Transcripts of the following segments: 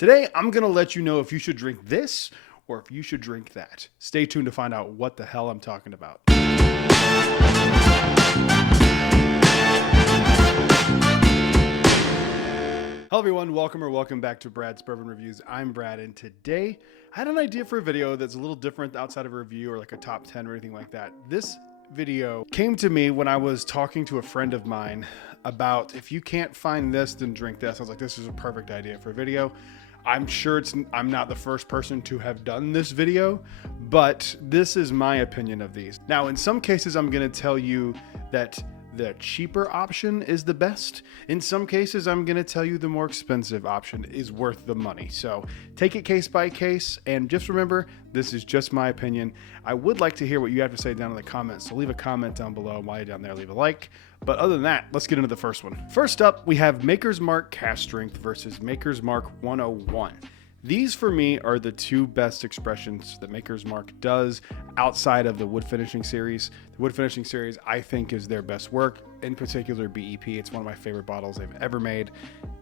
Today, I'm going to let you know if you should drink this or if you should drink that. Stay tuned to find out what the hell I'm talking about. Hello everyone, welcome back to Brad's Bourbon Reviews. I'm Brad, and today I had an idea for a video that's a little different outside of a review or like a top 10 or anything like that. This video came to me when I was talking to a friend of mine about if you can't find this, then drink this. I was like, this is a perfect idea for a video. I'm sure I'm not the first person to have done this video, but this is my opinion of these. Now, in some cases, I'm going to tell you that the cheaper option is the best. In some cases, I'm going to tell you the more expensive option is worth the money. So take it case by case, and just remember, this is just my opinion. I would like to hear what you have to say down in the comments, so leave a comment down below. While you're down there, leave a like. But other than that, let's get into the first one. First up, we have Maker's Mark Cask Strength versus Maker's Mark 101. These, for me, are the two best expressions that Maker's Mark does outside of the wood finishing series. The wood finishing series, I think, is their best work, in particular BEP. It's one of my favorite bottles they've ever made,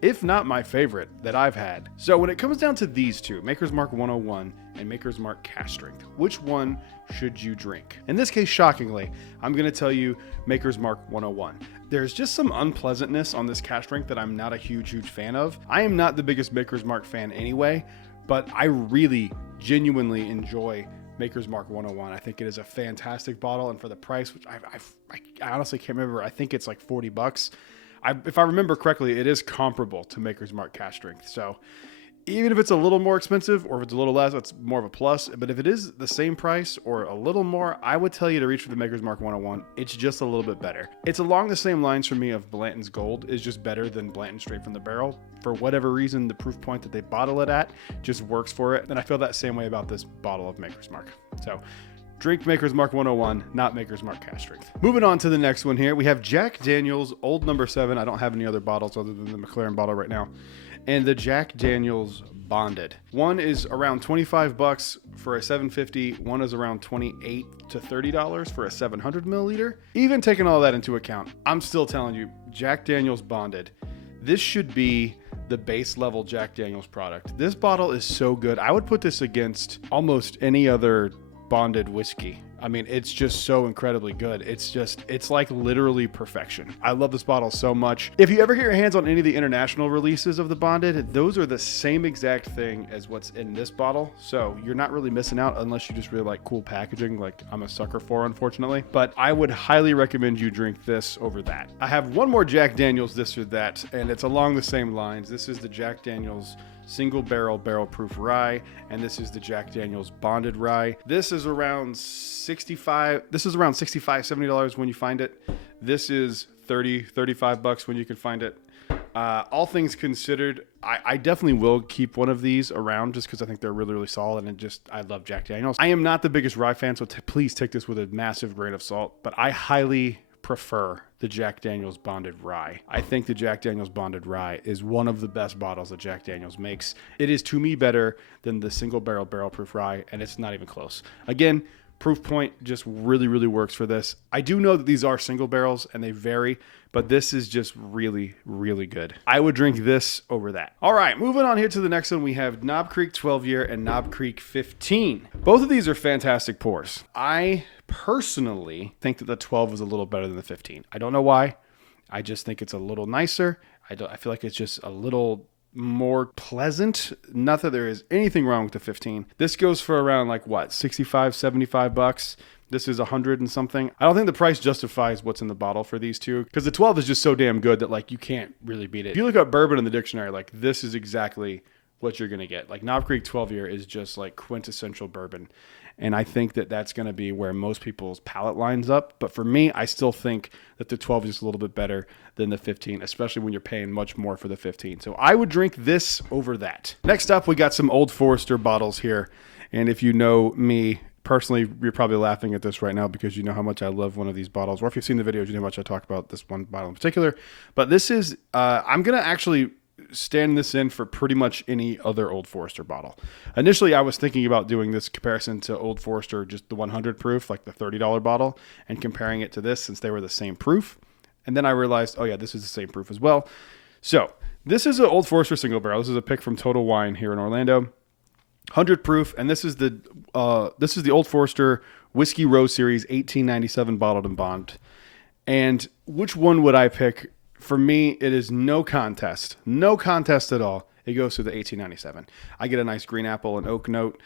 if not my favorite that I've had. So when it comes down to these two, Maker's Mark 101 and Maker's Mark Cask Strength, which one should you drink? In this case, shockingly, I'm going to tell you Maker's Mark 101. There's just some unpleasantness on this cask strength that I'm not a huge fan of. I am not the biggest Maker's Mark fan anyway, but I really genuinely enjoy Maker's Mark 101. I think it is a fantastic bottle, and for the price, which I honestly can't remember, I think it's like $40. If I remember correctly, it is comparable to Maker's Mark Cask Strength. So even if it's a little more expensive or if it's a little less, it's more of a plus. But if it is the same price or a little more, I would tell you to reach for the Maker's Mark 101. It's just a little bit better. It's along the same lines for me of Blanton's Gold is just better than Blanton straight from the barrel. For whatever reason, the proof point that they bottle it at just works for it. And I feel that same way about this bottle of Maker's Mark. So drink Maker's Mark 101, not Maker's Mark Cask Strength. Moving on to the next one here, we have Jack Daniel's Old No. 7. I don't have any other bottles other than the McLaren bottle right now. And the Jack Daniel's Bonded. One is around $25 for a 750. One is around $28 to $30 for a 700 milliliter. Even taking all that into account, I'm still telling you, Jack Daniel's Bonded. This should be the base level Jack Daniel's product. This bottle is so good. I would put this against almost any other bonded whiskey. I mean, it's just so incredibly good. It's like literally perfection. I love this bottle so much. If you ever get your hands on any of the international releases of the Bonded, those are the same exact thing as what's in this bottle. So you're not really missing out unless you just really like cool packaging, like I'm a sucker for, unfortunately. But I would highly recommend you drink this over that. I have one more Jack Daniel's this or that, and it's along the same lines. This is the Jack Daniel's Single Barrel Proof Rye, and this is the Jack Daniel's Bonded Rye. This is around $70 when you find it. This is $35 when you can find it. All things considered, I definitely will keep one of these around just because I think they're really solid, and I love Jack Daniel's. I am not the biggest rye fan, so please take this with a massive grain of salt, but I highly prefer the Jack Daniel's Bonded Rye. I think the Jack Daniel's Bonded Rye is one of the best bottles that Jack Daniel's makes. It is, to me, better than the Single Barrel Proof Rye, and it's not even close. Again, proof point just really works for this. I do know that these are single barrels and they vary, but this is just really good. I would drink this over that. All right, moving on here to the next one, we have Knob Creek 12 Year and Knob Creek 15. Both of these are fantastic pours. I personally think that the 12 is a little better than the 15. I don't know why. I just think it's a little nicer. I feel like it's just a little more pleasant. Not that there is anything wrong with the 15. This goes for around like what, $65-$75. This is 100 and something. I don't think the price justifies what's in the bottle for these two, because the 12 is just so damn good that like you can't really beat it. If you look up bourbon in the dictionary, like this is exactly what you're gonna get. Like Knob Creek 12 Year is just like quintessential bourbon. And I think that that's going to be where most people's palate lines up. But for me, I still think that the 12 is just a little bit better than the 15, especially when you're paying much more for the 15. So I would drink this over that. Next up, we got some Old Forester bottles here. And if you know me personally, you're probably laughing at this right now because you know how much I love one of these bottles. Or if you've seen the videos, you know how much I talk about this one bottle in particular. But this is, I'm going to actually stand this in for pretty much any other Old Forester bottle. Initially, I was thinking about doing this comparison to Old Forester, just the 100 proof, like the $30 bottle, and comparing it to this since they were the same proof. And then I realized, oh yeah, this is the same proof as well. So This is an Old Forester single barrel. This is a pick from Total Wine here in Orlando. 100 proof, and this is the Old Forester Whiskey Row Series 1897 bottled and bond. And which one would I pick? For me, it is no contest. No contest at all. It goes to the 1897. I get a nice green apple and oak note.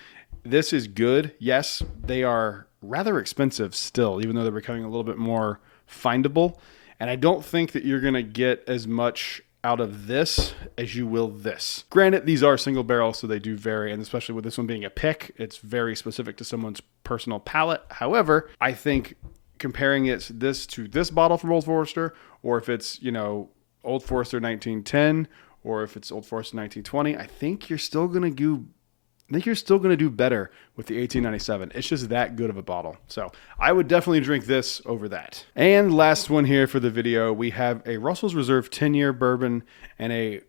This is good. Yes, they are rather expensive still, even though they're becoming a little bit more findable. And I don't think that you're going to get as much out of this as you will this. Granted, these are single barrels, so they do vary, and especially with this one being a pick, it's very specific to someone's personal palate. However, I think comparing this to this bottle from Old Forester, or if it's, Old Forester 1910, or if it's Old Forester 1920, I think you're still going to do better with the 1897. It's just that good of a bottle. So I would definitely drink this over that. And last one here for the video, we have a Russell's Reserve 10-year bourbon and a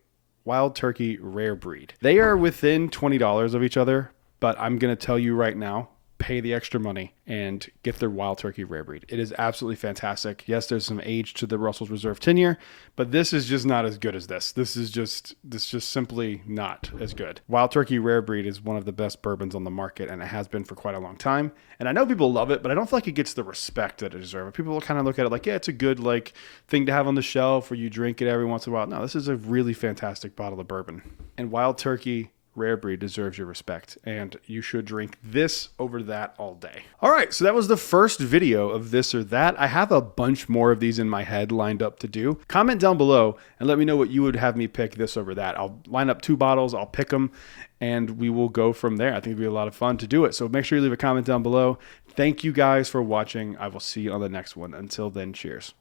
Wild Turkey rare breed. They are within $20 of each other, but I'm going to tell you right now, pay the extra money and get their Wild Turkey rare breed. It is absolutely fantastic. Yes, there's some age to the Russell's Reserve 10-year, but this is just not as good as this. This is just simply not as good. Wild Turkey rare breed is one of the best bourbons on the market, and it has been for quite a long time. And I know people love it, but I don't feel like it gets the respect that it deserves. People kind of look at it like, yeah, it's a good thing to have on the shelf where you drink it every once in a while. No, this is a really fantastic bottle of bourbon. And Wild Turkey rare breed deserves your respect, and you should drink this over that all day. All right, so that was the first video of this or that. I have a bunch more of these in my head lined up to do. Comment down below and let me know what you would have me pick this over that. I'll line up 2 bottles, I'll pick them, and we will go from there. I think it'll be a lot of fun to do it. So make sure you leave a comment down below. Thank you guys for watching. I will see you on the next one. Until then, cheers.